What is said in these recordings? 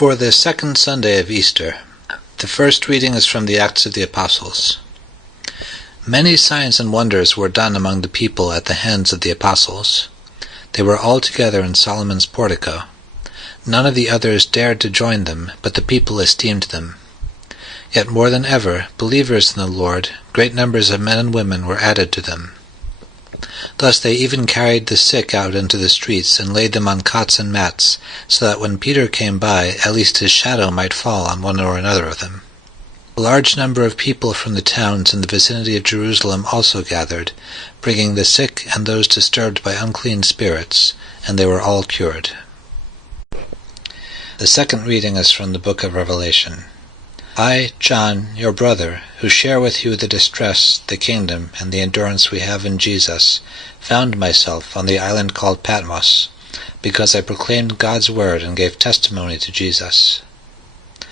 For the second Sunday of Easter, the first reading is from the Acts of the Apostles. Many signs and wonders were done among the people at the hands of the apostles. They were all together in Solomon's portico. None of the others dared to join them, but the people esteemed them. Yet more than ever, believers in the Lord, great numbers of men and women were added to them. Thus they even carried the sick out into the streets and laid them on cots and mats, so that when Peter came by, at least his shadow might fall on one or another of them. A large number of people from the towns in the vicinity of Jerusalem also gathered, bringing the sick and those disturbed by unclean spirits, and they were all cured. The second reading is from the book of Revelation. I, John, your brother, who share with you the distress, the kingdom, and the endurance we have in Jesus, found myself on the island called Patmos, because I proclaimed God's word and gave testimony to Jesus.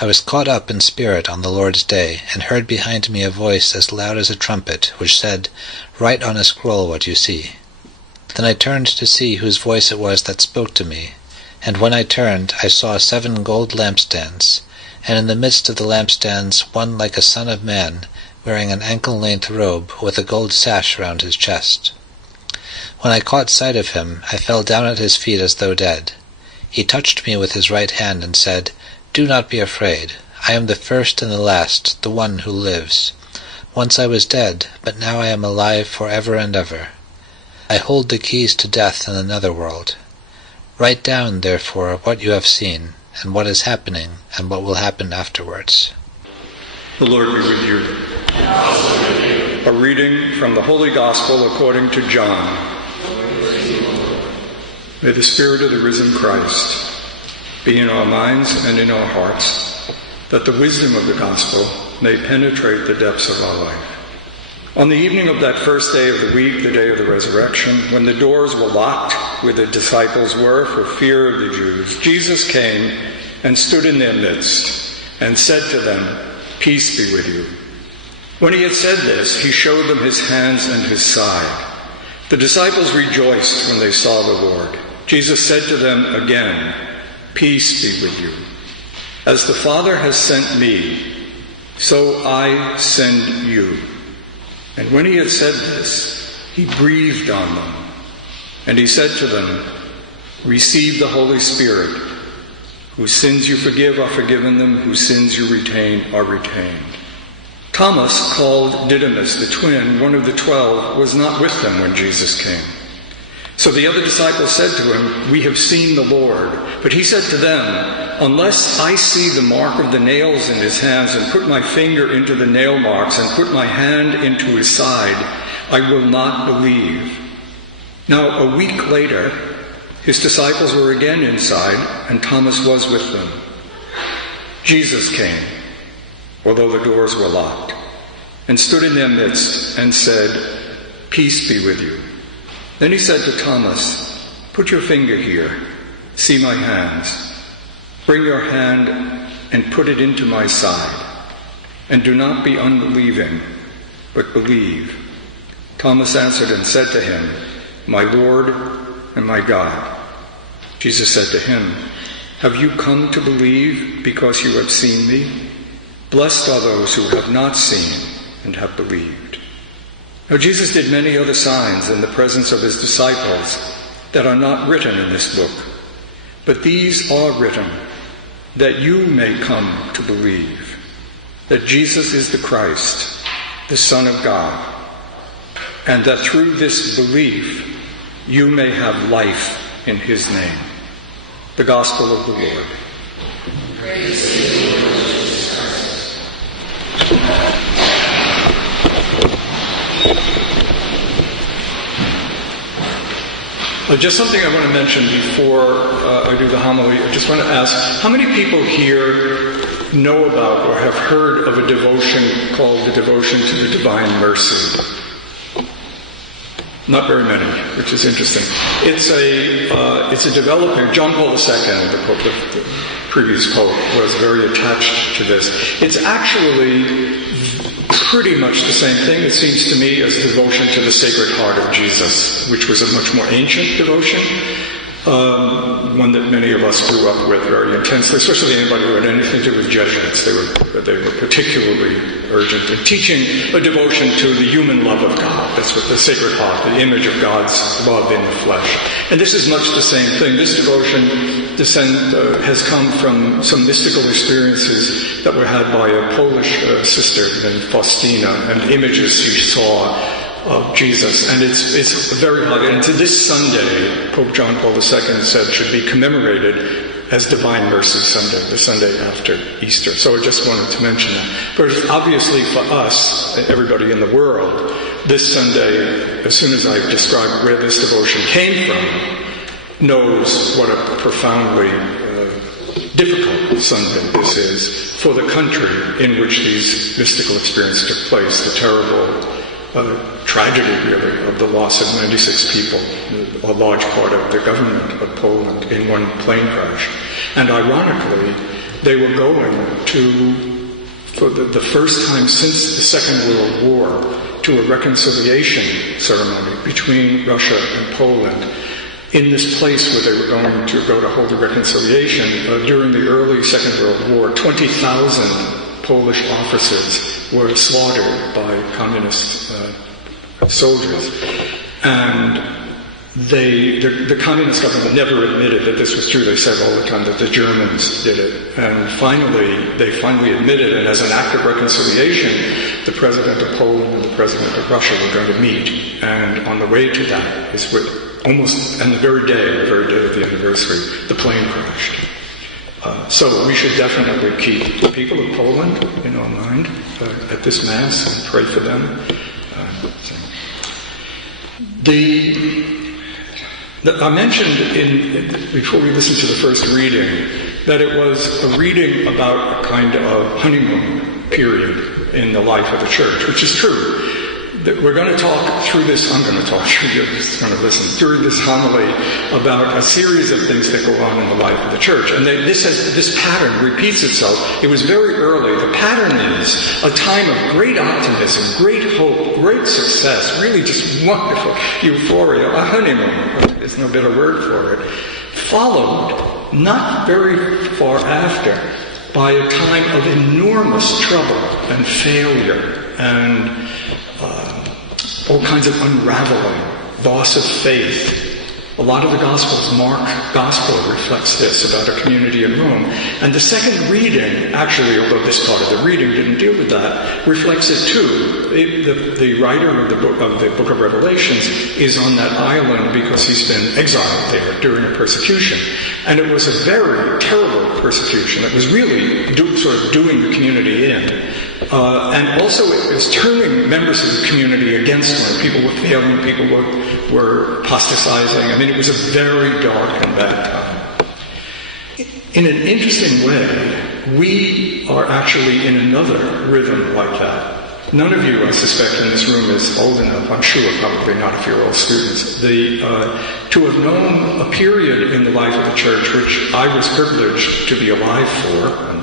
I was caught up in spirit on the Lord's day, and heard behind me a voice as loud as a trumpet, which said, "Write on a scroll what you see." Then I turned to see whose voice it was that spoke to me, and when I turned, I saw 7 gold lampstands, and in the midst of the lampstands one like a son of man, wearing an ankle-length robe with a gold sash round his chest. When I caught sight of him, I fell down at his feet as though dead. He touched me with his right hand and said, "Do not be afraid. I am the first and the last, the one who lives. Once I was dead, but now I am alive for ever and ever. I hold the keys to death and another world. Write down, therefore, what you have seen, and what is happening, and what will happen afterwards." The Lord be with you. And also with you. A reading from the Holy Gospel according to John. May the Spirit of the risen Christ be in our minds and in our hearts, that the wisdom of the gospel may penetrate the depths of our life. On the evening of that first day of the week, the day of the resurrection, when the doors were locked where the disciples were for fear of the Jews, Jesus came and stood in their midst and said to them, "Peace be with you." When he had said this, he showed them his hands and his side. The disciples rejoiced when they saw the Lord. Jesus said to them again, "Peace be with you. As the Father has sent me, so I send you." And when he had said this, he breathed on them, and he said to them, "Receive the Holy Spirit. Whose sins you forgive are forgiven them, whose sins you retain are retained." Thomas, called Didymus the twin, one of the 12, was not with them when Jesus came. So the other disciples said to him, "We have seen the Lord." But he said to them, "Unless I see the mark of the nails in his hands, and put my finger into the nail marks, and put my hand into his side, I will not believe." Now a week later, his disciples were again inside, and Thomas was with them. Jesus came, although the doors were locked, and stood in their midst and said, "Peace be with you." Then he said to Thomas, "Put your finger here, see my hands. Bring your hand and put it into my side. And do not be unbelieving, but believe." Thomas answered and said to him, "My Lord and my God." Jesus said to him, "Have you come to believe because you have seen me? Blessed are those who have not seen and have believed." Now Jesus did many other signs in the presence of his disciples that are not written in this book. But these are written that you may come to believe that Jesus is the Christ, the Son of God, and that through this belief you may have life in his name. The Gospel of the Lord. Praise to you, Lord Jesus Christ. Just something I want to mention before I do the homily. I just want to ask, how many people here know about or have heard of a devotion called the Devotion to the Divine Mercy? Not very many, which is interesting. It's a developing. John Paul II, the previous pope, was very attached to this. It's actually pretty much the same thing, it seems to me, as devotion to the Sacred Heart of Jesus, which was a much more ancient devotion. one that many of us grew up with very intensely, especially anybody who had anything to do with Jesuits. They were particularly urgent in teaching a devotion to the human love of God. That's what the Sacred Heart, the image of God's love in the flesh. And this is much the same thing. This devotion has come from some mystical experiences that were had by a Polish sister named Faustina, and images she saw of Jesus. And it's very hard. And to this Sunday, Pope John Paul II said should be commemorated as Divine Mercy Sunday, the Sunday after Easter. So I just wanted to mention that. But obviously for us, everybody in the world, this Sunday, as soon as I described where this devotion came from, knows what a profoundly difficult Sunday this is for the country in which these mystical experiences took place, the terrible tragedy, really, of the loss of 96 people, a large part of the government of Poland in one plane crash. And ironically, they were going to, for the first time since the Second World War, to a reconciliation ceremony between Russia and Poland in this place where they were going to go to hold a reconciliation. During the early Second World War, 20,000 Polish officers were slaughtered by communist soldiers. And the communist government never admitted that this was true. They said all the time that the Germans did it. And they finally admitted it. As an act of reconciliation, the president of Poland and the president of Russia were going to meet. And on the way to that is almost on the very day of the anniversary, the plane crashed. So we should definitely keep the people of Poland in our mind at this Mass and pray for them. I mentioned before we listened to the first reading that it was a reading about a kind of honeymoon period in the life of the church, which is true. We're going to talk through this, I'm going to talk through, you're just going to listen, through this homily about a series of things that go on in the life of the church. And this pattern repeats itself. It was very early. The pattern is a time of great optimism, great hope, great success, really just wonderful euphoria, a honeymoon, there's no better word for it, followed not very far after by a time of enormous trouble and failure and all kinds of unraveling, loss of faith. A lot of the Gospels, Mark's Gospel reflects this about a community in Rome. And the second reading, actually, although this part of the reading didn't deal with that, reflects it too. The writer of the book of Revelations is on that island because he's been exiled there during a persecution. And it was a very terrible persecution. It was really sort of doing the community in. And also it was turning members of the community against one. People were failing, people were apostatizing. I mean, it was a very dark and bad time. In an interesting way, we are actually in another rhythm like that. None of you, I suspect, in this room is old enough, I'm sure probably not if you're all students, to have known a period in the life of the church which I was privileged to be alive for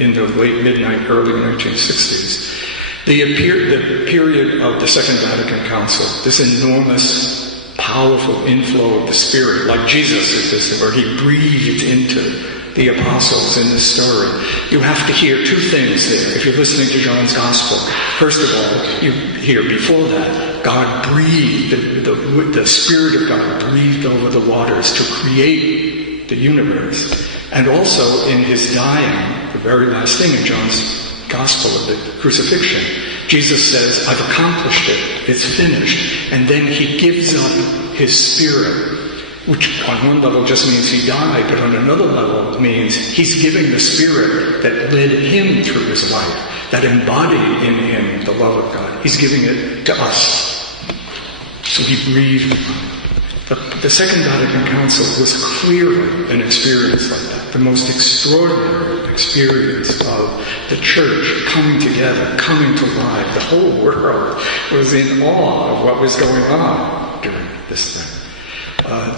in the late early 1960s. The period of the Second Vatican Council, this enormous, powerful inflow of the Spirit, like Jesus did, where he breathed into the apostles in this story. You have to hear two things there if you're listening to John's Gospel. First of all, you hear before that, God breathed, the Spirit of God breathed over the waters to create the universe. And also in his dying, the very last thing in John's Gospel of the crucifixion, Jesus says, I've accomplished it, it's finished. And then he gives up his Spirit, which on one level just means he died, but on another level means he's giving the Spirit that led him through his life, that embodied in him the love of God. He's giving it to us. So he breathed. The Second Vatican Council was clearly an experience like that, the most extraordinary experience of the church coming together, coming to life. The whole world was in awe of what was going on during this thing.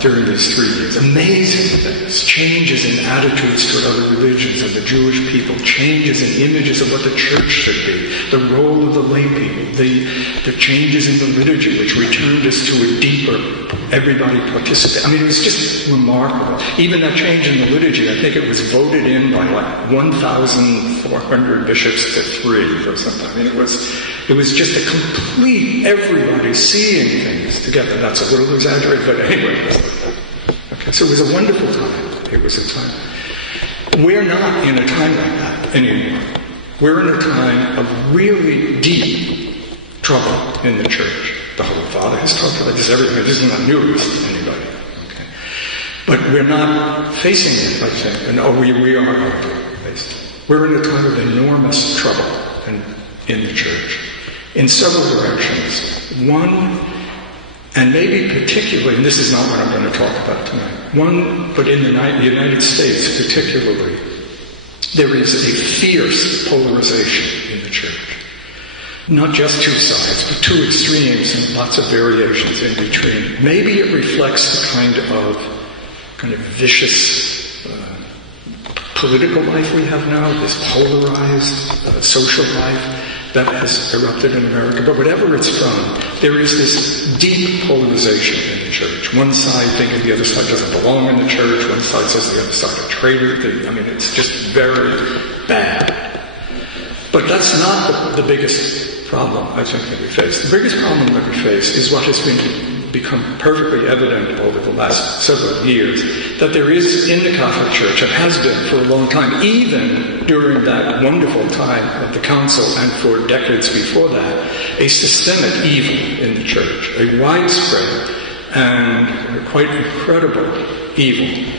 during these 3 years. Amazing things. Changes in attitudes toward other religions and the Jewish people. Changes in images of what the church should be. The role of the lay people. The changes in the liturgy, which returned us to a deeper, everybody participate. I mean, it was just remarkable. Even that change in the liturgy, I think it was voted in by like 1,400 bishops to 3 or something. I mean, it was just a complete, everybody seeing things together. That's a little exaggerated, but anyway. Okay, so it was a wonderful time. It was a time. We're not in a time like that anymore. We're in a time of really deep trouble in the church. The Holy Father has talked about this. This is not news to anybody. Okay, but we're not facing it, I think. And we are facing it. We're in a time of enormous trouble in the church, in several directions. One, and maybe particularly, and this is not what I'm going to talk about tonight, but in the United States particularly, there is a fierce polarization in the church. Not just two sides, but two extremes and lots of variations in between. Maybe it reflects the kind of vicious political life we have now, this polarized social life that has erupted in America. But whatever it's from, there is this deep polarization in the church. One side thinking the other side doesn't belong in the church. One side says the other side a traitor. It's just very bad. But that's not the biggest problem, I think, that we face. The biggest problem that we face is what has become perfectly evident over the last several years, that there is in the Catholic Church, and has been for a long time, even during that wonderful time of the Council and for decades before that, a systemic evil in the Church, a widespread and quite incredible evil.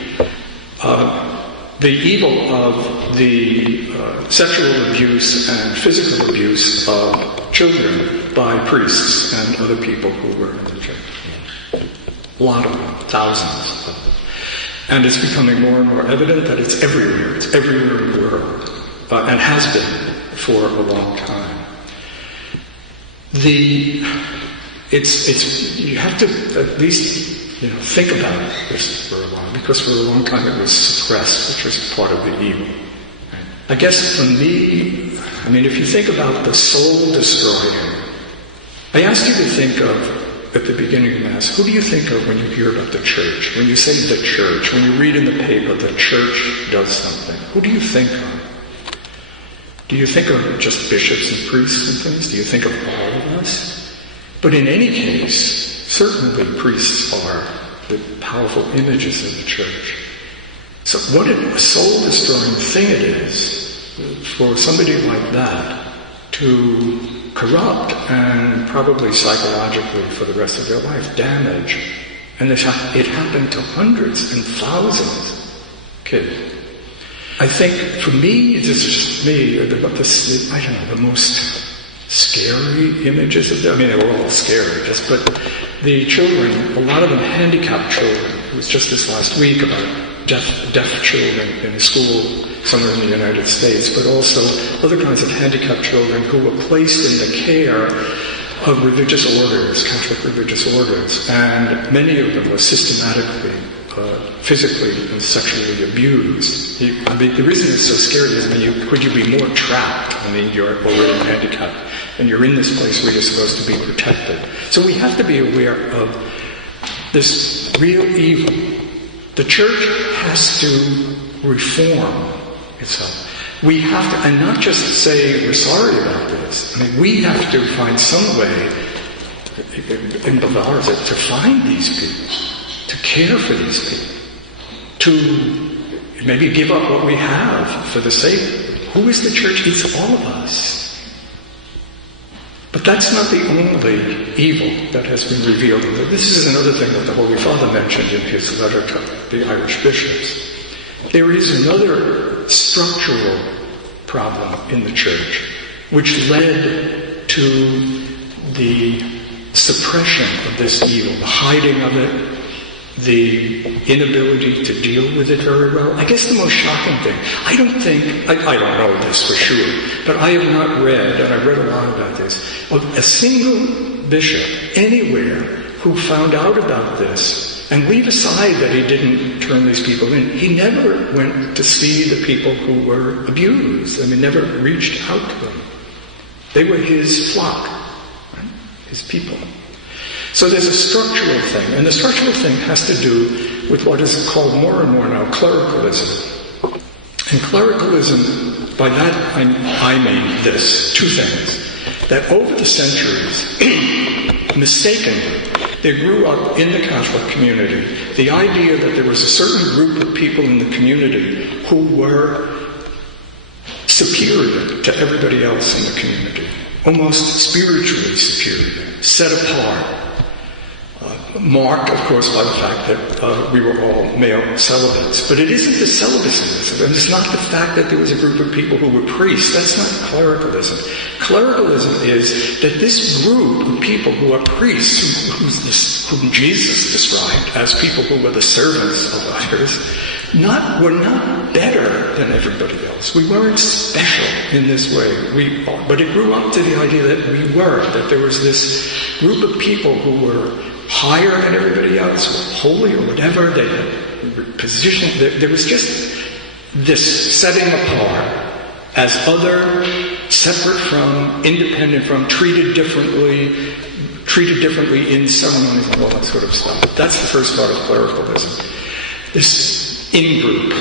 The evil of the sexual abuse and physical abuse of children by priests and other people who were in the church. A lot of them, thousands of them. And it's becoming more and more evident that it's everywhere. It's everywhere in the world, and has been for a long time. You have to at least think about this for a while, because for a long time it was suppressed, which was part of the evil. I guess for me, if you think about the soul destroying, I asked you to think of, at the beginning of Mass, who do you think of when you hear about the church? When you say the church, when you read in the paper the church does something, who do you think of? Do you think of just bishops and priests and things? Do you think of all of us? But in any case, certainly priests are the powerful images of the church. So what a soul-destroying thing it is for somebody like that to corrupt and probably psychologically for the rest of their life damage. And it happened to hundreds and thousands of kids. I think for me, this is just me, the most scary images of them. They were all scary, but the children, a lot of them handicapped children. It was just this last week about deaf children in a school somewhere in the United States, but also other kinds of handicapped children who were placed in the care of religious orders, Catholic religious orders, and many of them were systematically, physically and sexually abused. The reason it's so scary is, could you be more trapped? You're already handicapped, and you're in this place where you're supposed to be protected. So we have to be aware of this real evil. The church has to reform itself. We have to, and not just say we're sorry about this. We have to find some way in Bavaria to find these people, to care for these people, to maybe give up what we have for the sake. Who is the church? It's all of us. But that's not the only evil that has been revealed. This is another thing that the Holy Father mentioned in his letter to the Irish bishops. There is another structural problem in the church which led to the suppression of this evil, the hiding of it, the inability to deal with it very well. I guess the most shocking thing, I don't know this for sure, but I have not read, and I've read a lot about this, of a single bishop anywhere who found out about this And leave aside that he didn't turn these people in. He never went to see the people who were abused. I mean, never reached out to them. They were his flock, right? His people. So there's a structural thing, and the structural thing has to do with what is called more and more now clericalism. And clericalism, by that I mean this, two things. That over the centuries, mistakenly, there grew up in the Catholic community the idea that there was a certain group of people in the community who were superior to everybody else in the community, almost spiritually superior, set apart. Marked, of course, by the fact that we were all male celibates. But it isn't the celibacy, and it's not the fact that there was a group of people who were priests. That's not clericalism. Clericalism is that this group of people who are priests, whom Jesus described as people who were the servants of others, were not better than everybody else. We weren't special in this way. But it grew up to the idea that we were, that there was this group of people who were higher than everybody else, or holy or whatever, they had position. There was just this setting apart as other, separate from, independent from, treated differently in ceremonies and all that sort of stuff. That's the first part of clericalism. This in-group,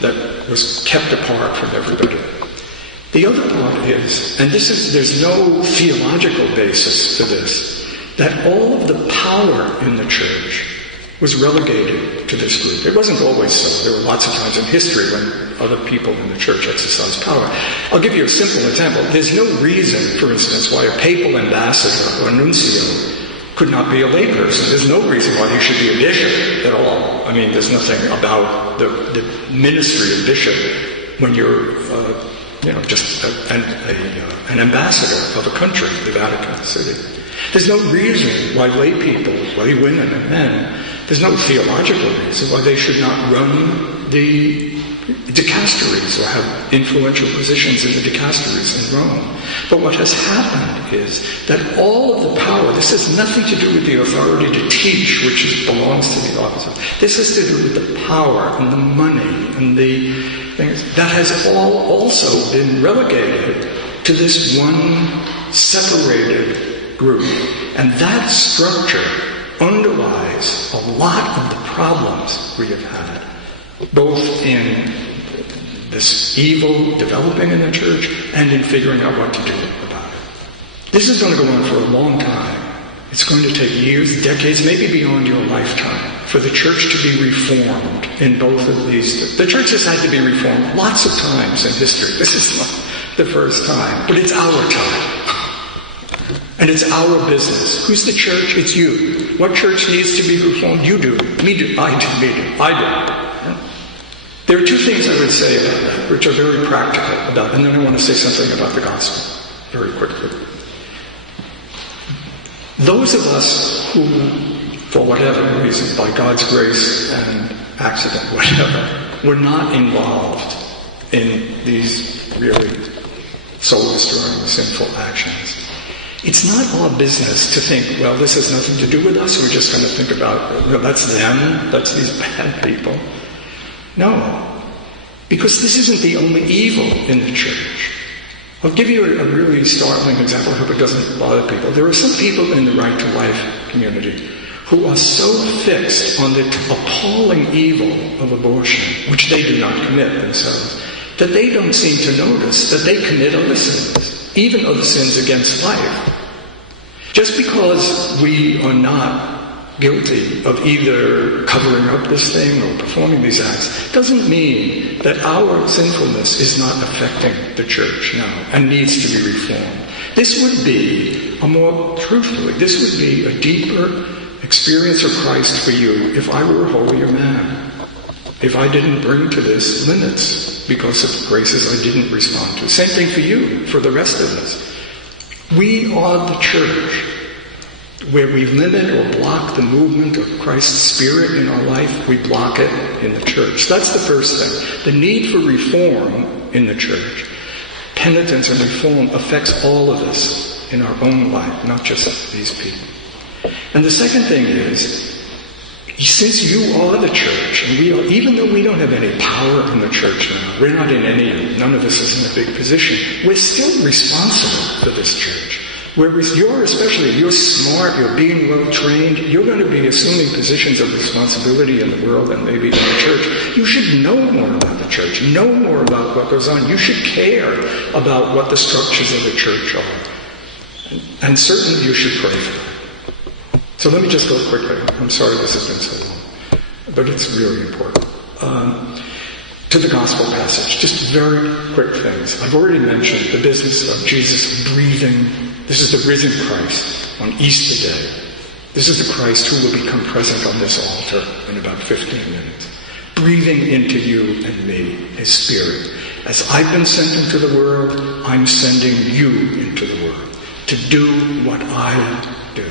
that was kept apart from everybody. The other part is, and there's no theological basis to this, that all of the power in the church was relegated to this group. It wasn't always so. There were lots of times in history when other people in the church exercised power. I'll give you a simple example. There's no reason, for instance, why a papal ambassador or nuncio could not be a layperson. There's no reason why he should be a bishop at all. I mean, there's nothing about the ministry of bishop when you're just an ambassador of a country, the Vatican City. There's no reason why lay people, lay women and men, there's no theological reason why they should not run the dicasteries or have influential positions in the dicasteries in Rome. But what has happened is that all of the power, this has nothing to do with the authority to teach, which belongs to the officer. This has to do with the power and the money and the things. That has all also been relegated to this one separated group. And that structure underlies a lot of the problems we have had, both in this evil developing in the church and in figuring out what to do about it. This is going to go on for a long time. It's going to take years, decades, maybe beyond your lifetime, for the church to be reformed in both of these. The church has had to be reformed lots of times in history. This is not the first time, but it's our time. And it's our business. Who's the church? It's you. What church needs to be reformed? You do. Me do. I do. Me do. I do. There are two things I would say about that, which are very practical about, and then I want to say something about the gospel very quickly. Those of us who, for whatever reason, by God's grace and accident, whatever, were not involved in these really soul-destroying, sinful actions, it's not our business to think, well, this has nothing to do with us. We're just going to think about, well, that's them. That's these bad people. No. Because this isn't the only evil in the church. I'll give you a really startling example. I hope it doesn't bother people. There are some people in the Right to Life community who are so fixed on the appalling evil of abortion, which they do not commit themselves, that they don't seem to notice that they commit other sins, even other sins against life. Just because we are not guilty of either covering up this thing or performing these acts doesn't mean that our sinfulness is not affecting the church now and needs to be reformed. This would be this would be a deeper experience of Christ for you if I were a holier man. If I didn't bring to this limits because of graces I didn't respond to. Same thing for you, for the rest of us. We are the church. Where we limit or block the movement of Christ's Spirit in our life, we block it in the church. That's the first thing. The need for reform in the church, penitence and reform, affects all of us in our own life, not just these people. And the second thing is, Since you are the church, and we are, even though we don't have any power in the church now, we're not in any, none of us is in a big position, we're still responsible for this church. Whereas especially if you're smart, you're being well trained, you're going to be assuming positions of responsibility in the world and maybe in the church. You should know more about the church, know more about what goes on. You should care about what the structures of the church are. And certainly you should pray for it. So let me just go quickly. I'm sorry this has been so long, but it's really important. To the gospel passage, just very quick things. I've already mentioned the business of Jesus breathing. This is the risen Christ on Easter Day. This is the Christ who will become present on this altar in about 15 minutes. Breathing into you and me, His Spirit. As I've been sent into the world, I'm sending you into the world to do what I do.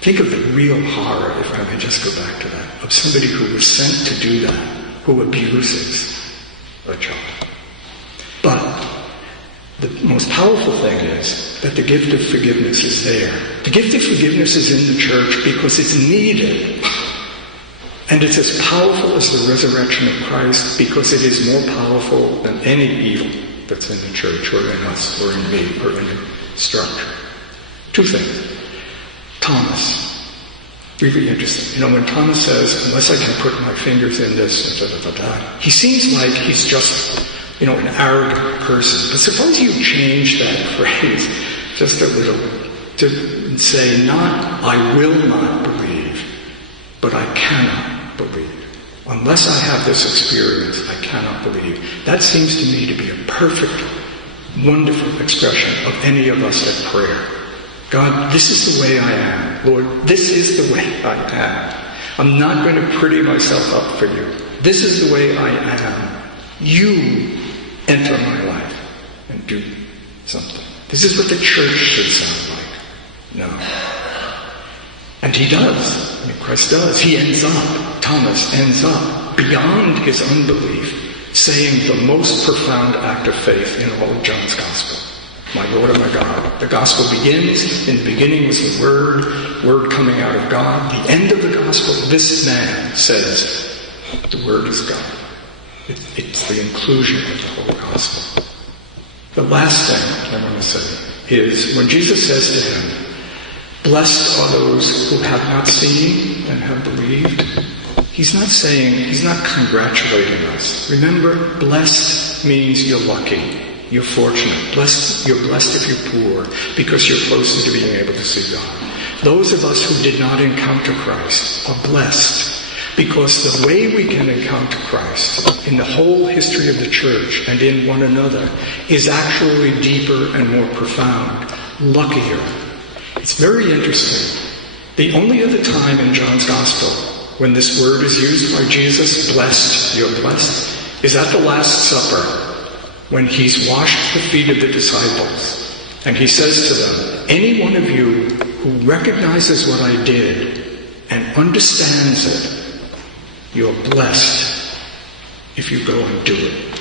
Think of the real horror, if I may just go back to that, of somebody who was sent to do that, who abuses a child. But the most powerful thing is that the gift of forgiveness is there. The gift of forgiveness is in the church because it's needed. And it's as powerful as the resurrection of Christ because it is more powerful than any evil that's in the church or in us or in me or in the structure. Two things. Thomas. Really interesting. When Thomas says, unless I can put my fingers in this, he seems like he's just, an arrogant person. But suppose you change that phrase just a little bit to say, not, I will not believe, but I cannot believe. Unless I have this experience, I cannot believe. That seems to me to be a perfect, wonderful expression of any of us at prayer. God, this is the way I am. Lord, this is the way I am. I'm not going to pretty myself up for you. This is the way I am. You enter my life and do something. This is what the church should sound like. No. And he does. Christ does. He ends up, Thomas ends up, beyond his unbelief, saying the most profound act of faith in all of John's Gospel. My Lord and my God. The Gospel begins, in the beginning was the Word coming out of God. The end of the Gospel, this man says, the Word is God. It's the inclusion of the whole Gospel. The last thing I want to say is, when Jesus says to him, blessed are those who have not seen and have believed, he's not congratulating us. Remember, blessed means you're lucky. You're fortunate. You're blessed if you're poor, because you're closer to being able to see God. Those of us who did not encounter Christ are blessed, because the way we can encounter Christ in the whole history of the church and in one another is actually deeper and more profound, luckier. It's very interesting. The only other time in John's Gospel when this word is used by Jesus, blessed, you're blessed, is at the Last Supper, when he's washed the feet of the disciples, and he says to them, any one of you who recognizes what I did and understands it, you're blessed if you go and do it.